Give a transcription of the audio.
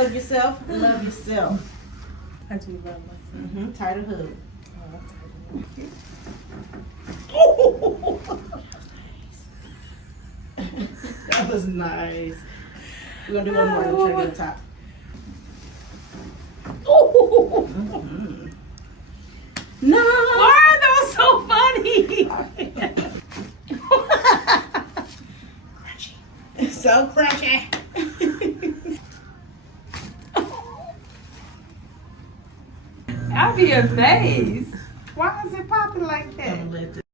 Love yourself. Love yourself. I do love myself. Tighter hug. That was nice. We're gonna do one more. We're trying to get the top. No. Why are those so funny? So crunchy. I'll be amazed. Why is it popping like that?